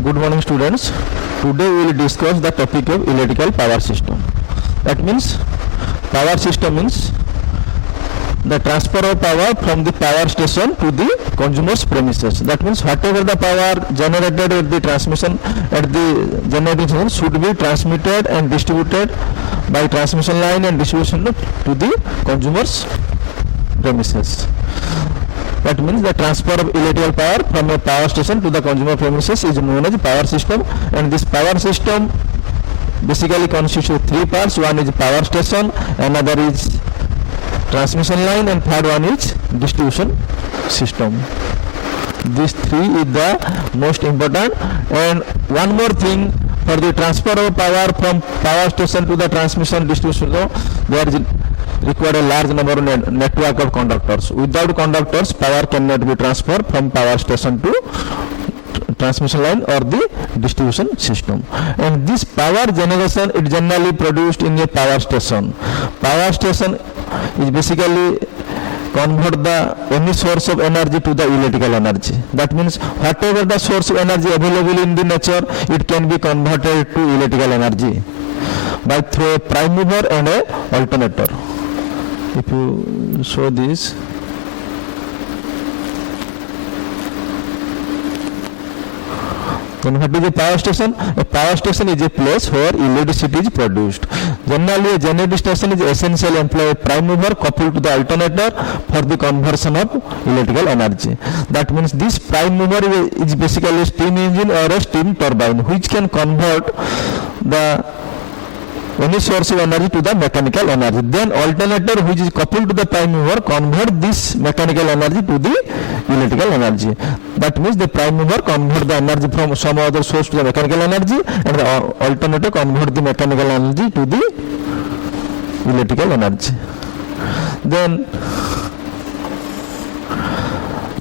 Good morning students. Today we will discuss the topic of electrical power system. That means power system means the transfer of power from the power station to the consumer's premises. That means whatever the power generated at the transmission at the generating station should be transmitted and distributed by transmission line and distribution to the consumer's premises. That means the transfer of electrical power from a power station to the consumer premises is known as power system, and this power system basically consists of three parts. One is power station, another is transmission line, and third one is distribution system. These three is the most important. And one more thing, for the transfer of power from power station to the transmission distribution, there is required a large number of network of conductors. Without conductors, power cannot be transferred from power station to transmission line or the distribution system. And this power generation is generally produced in a power station. Power station is basically convert any source of energy to the electrical energy. That means whatever the source of energy available in the nature, it can be converted to electrical energy by through a prime mover and a alternator. If you show this, then what is a power station? A power station is a place where electricity is produced. Generally, a generating station is essentially employ a prime mover coupled to the alternator for the conversion of electrical energy. That means this prime mover is basically a steam engine or a steam turbine which can convert any source of energy to the mechanical energy. Then alternator, which is coupled to the prime mover, convert this mechanical energy to the electrical energy. That means the prime mover convert the energy from some other source to the mechanical energy, and the alternator convert the mechanical energy to the electrical energy. Then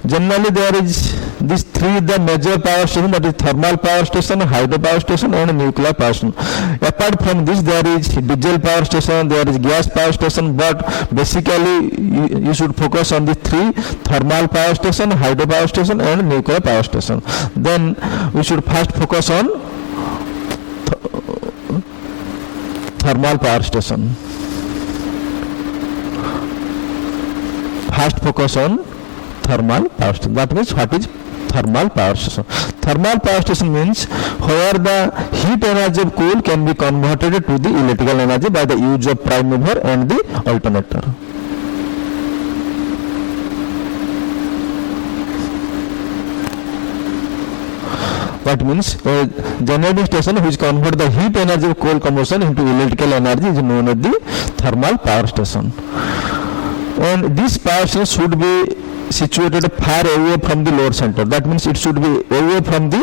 generally there is these three the major power station, that is thermal power station, hydro power station, and nuclear power station. Apart from this, there is diesel power station, there is gas power station, but basically you should focus on the three: thermal power station, hydro power station, and nuclear power station. Then we should first focus on thermal power station. First focus on thermal power station. That means what is thermal power station? Thermal power station means where the heat energy of coal can be converted to the electrical energy by the use of prime mover and the alternator. That means a generating station which converts the heat energy of coal combustion into electrical energy is known as the thermal power station. And this power station should be situated far away from the load center. That means it should be away from the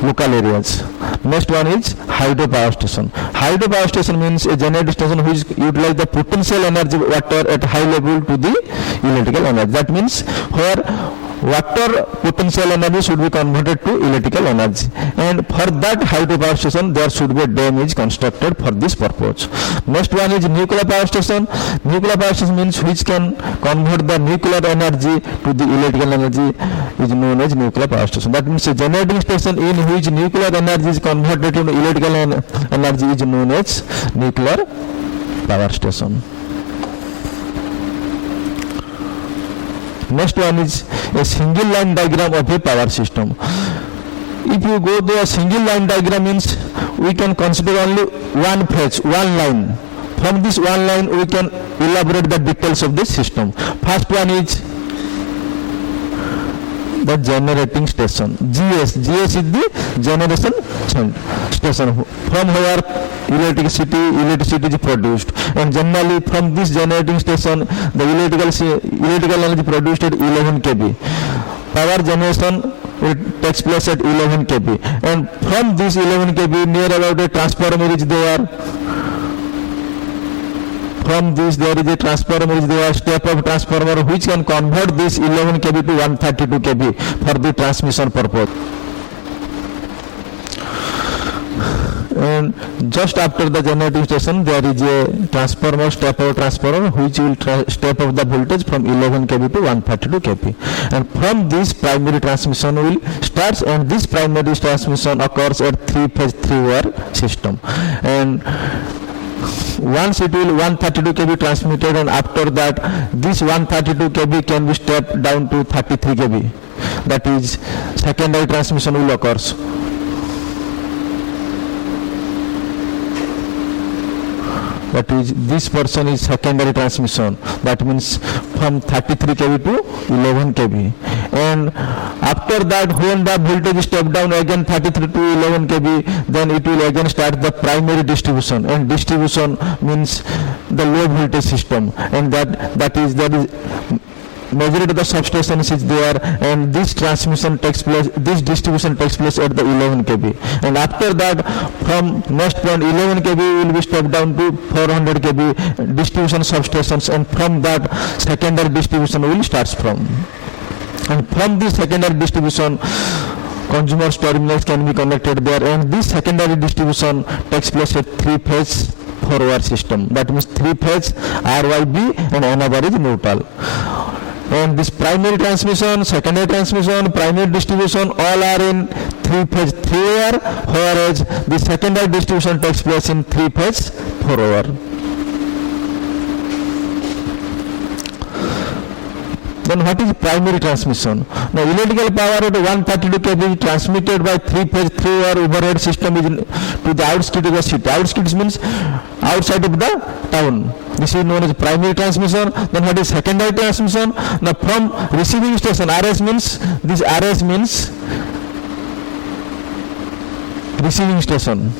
local areas. Next one is hydro power station. Hydro power station means a generating station which utilize the potential energy of water at high level to the electrical energy. That means where water potential energy should be converted to electrical energy, and for that hydro power station there should be a dam is constructed for this purpose. Next one is nuclear power station. Nuclear power station means which can convert the nuclear energy to the electrical energy is known as nuclear power station. That means a generating station in which nuclear energy is converted to electrical energy is known as nuclear power station. Next one is a single line diagram of a power system. If you go to a single line diagram means we can consider only one phase, one line. From this one line we can elaborate the details of this system. First one is the generating station. GS is the generation station from where electricity is produced, and generally from this generating station the electrical energy produced at 11 kV. Power generation takes place at 11 kV, and from this 11 kV near about a transformer is there. From this there is a transformer is there, step of transformer which can convert this 11 kV to 132 kV for the transmission purpose. and just after the generating station there is a transformer, step over transformer, which will step up the voltage from 11 kV to 132 kV, and from this primary transmission will starts, and this primary transmission occurs at 3-phase 3-wire system, and once it will 132 kV transmitted, and after that this 132 kV can be stepped down to 33 kV, that is secondary transmission will occurs. That is, this portion is secondary transmission, that means from 33 kV to 11 kV, and after that when the voltage is stepped down again 33 to 11 kV, then it will again start the primary distribution, and distribution means the low voltage system, and that is majority of the substations is there, and this transmission takes place, this distribution takes place at the 11 kV, and after that from next point 11 kV will be stepped down to 400 kV distribution substations, and from that secondary distribution will starts from, and from this secondary distribution consumers terminals can be connected there, and this secondary distribution takes place at 3-phase 4-wire system, that means 3-phase RYB and another is neutral. And this primary transmission, secondary transmission, primary distribution all are in 3-phase 3-wire, whereas the secondary distribution takes place in 3-phase 4-wire. Then what is primary transmission? Now electrical power at 132 kV is transmitted by 3-phase 3-wire overhead system is to the outskirts of the city. Outskirts means outside of the town. This is known as primary transmission. Then what is secondary transmission? Now from receiving station, RS means, this RS means receiving station.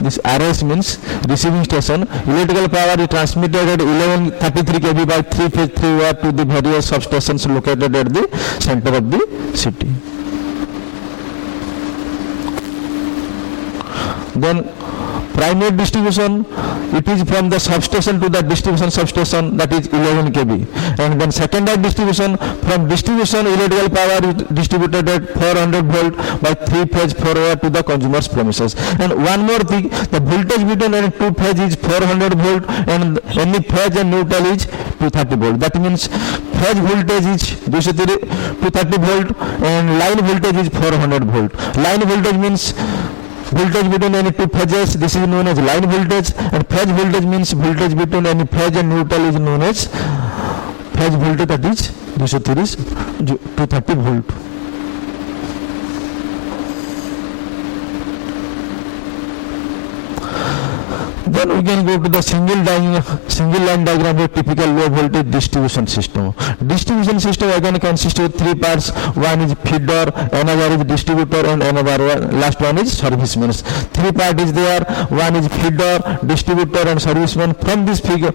This RS means receiving station. Electrical power is transmitted at 1133 kV by 3-phase 3-wire to the various substations located at the center of the city. Then primary distribution, it is from the substation to the distribution substation, that is 11 kV, and then secondary distribution, from distribution electrical power is distributed at 400 volt by 3-phase 4-wire to the consumer's premises. And one more thing, the voltage between any two phase is 400 volt, and any phase and neutral is 230 volt. That means phase voltage is 230 volt and line voltage is 400 volt. Line voltage means voltage between any two phases, this is known as line voltage, and phase voltage means voltage between any phase and neutral is known as phase voltage, that is 230 volt. Then we can go to the single line diagram of typical low voltage distribution system. Distribution system again consists of 3 parts. One is feeder, another is distributor, and last one is serviceman. 3 parts is there. One is feeder, distributor, and serviceman. From this figure,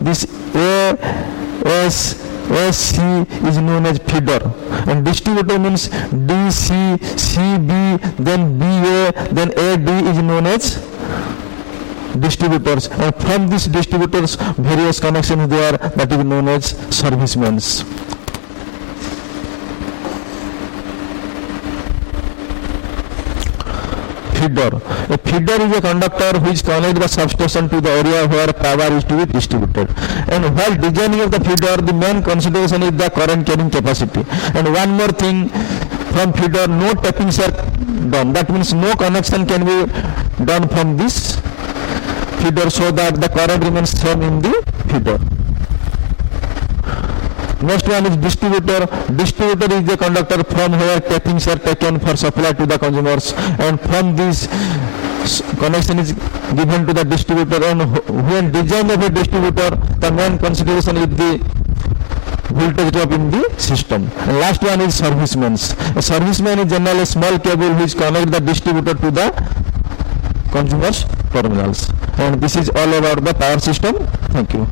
this SC is known as feeder, and distributor means DC, CB, then BA, then AD is known as distributors, and from these distributors various connections there, that is known as servicemen. Feeder. A feeder is a conductor which connects the substation to the area where power is to be distributed. And while designing of the feeder, the main consideration is the current carrying capacity. And one more thing, from feeder no tappings are done. That means no connection can be done from this feeder, so that the current remains same in the feeder. Next one is distributor. Distributor is the conductor from where tappings are taken for supply to the consumers, and from this connection is given to the distributor. And when design of a distributor, the main consideration is the voltage drop in the system. And last one is servicemen. A serviceman is generally a small cable which connects the distributor to the consumers terminals. And this is all about the power system. Thank you.